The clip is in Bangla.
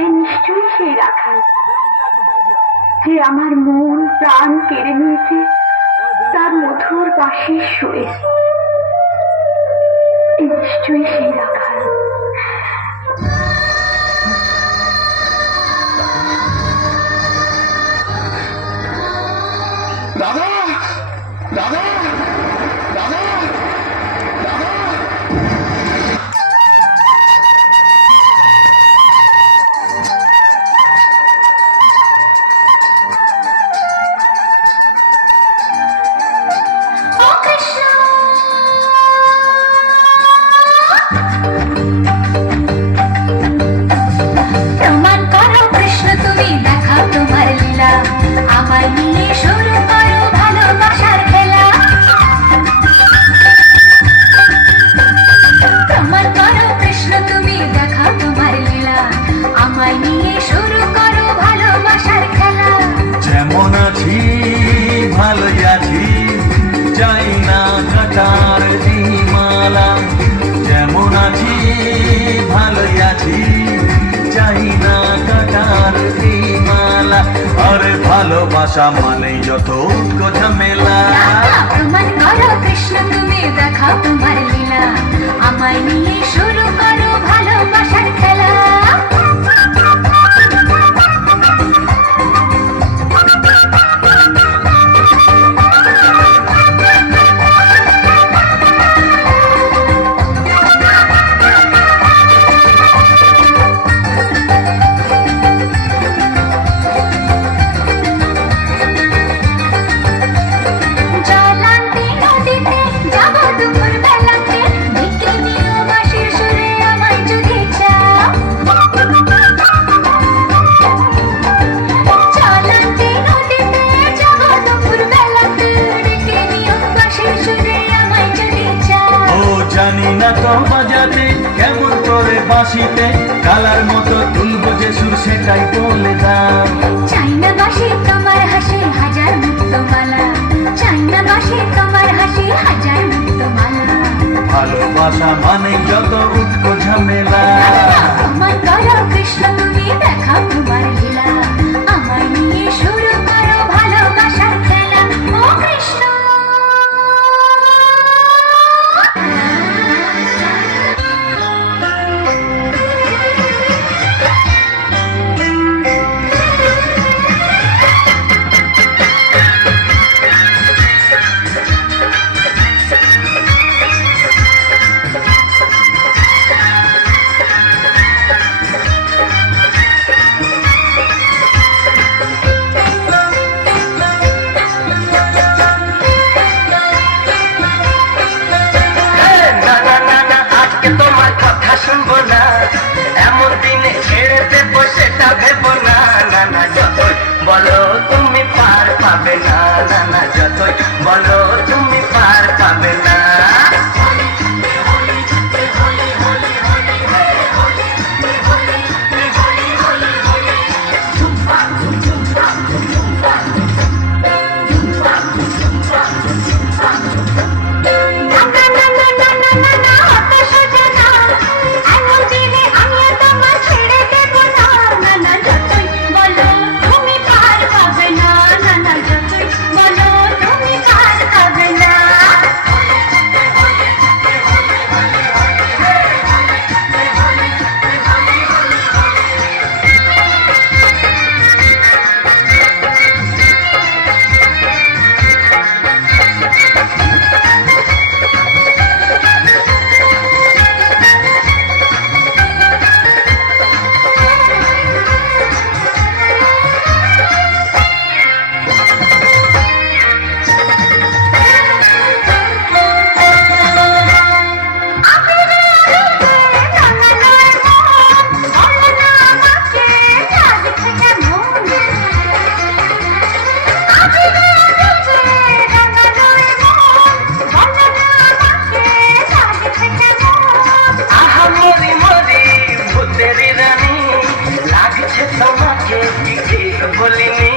এ নিশ্চয়ই সেই রাখাল যে আমার মন প্রাণ কেড়ে নিয়েছে তার মধুর বাঁশির সুরে। এ নিশ্চয়ই সেই রাখাল। দাদা, দাদা, দাদা, দাদা। প্রমাণ করো কৃষ্ণ তুমি, দেখাও তোমার লীলা, আমায় নিয়ে শুরু করো ভালোবাসার খেলা। প্রমাণ করো কৃষ্ণ তুমি, দেখাও তোমার লীলা, আমায় নিয়ে শুরু করো ভালোবাসার খেলা। যেমন আছি ভালোই আছি, চাই না কাটার মালা। যেমন আছি ভালোই আছি, চাই না কাটার মালা। আরে ভালোবাসা মানেই যত ঝামেলা। প্রমাণ করো কৃষ্ণ তুমি, দেখাও তোমার লীলা, আমায় নিয়ে শুরু করো ভালোবাসার খেলা। জানি না তো বাজাতে কেমন করে বাঁশিতে, কালার মতো তুলবো যে সুর সেটাই বলে দাও। চাই না বাঁশি তোমার হাসি হাজার মুক্তমালা, চাই না বাঁশি তোমার হাসি হাজার মুক্তমালা। ভালোবাসা মানে যত ঝামেলা। প্রমাণ করো কৃষ্ণ তুমি, দেখাও তোমার লীলা, আমায় নিয়ে শুরু করো ভালোবাসার খেলা। ও কৃষ্ণ শুনবো না, এমন দিনে ছেড়ে দেবো সেটা ভেবো না। নানা যতই বলো তুমি পার পাবে না, নানা যতই বলো তুমি পার পাবে না। তোমাকে ঠিক বলিনি।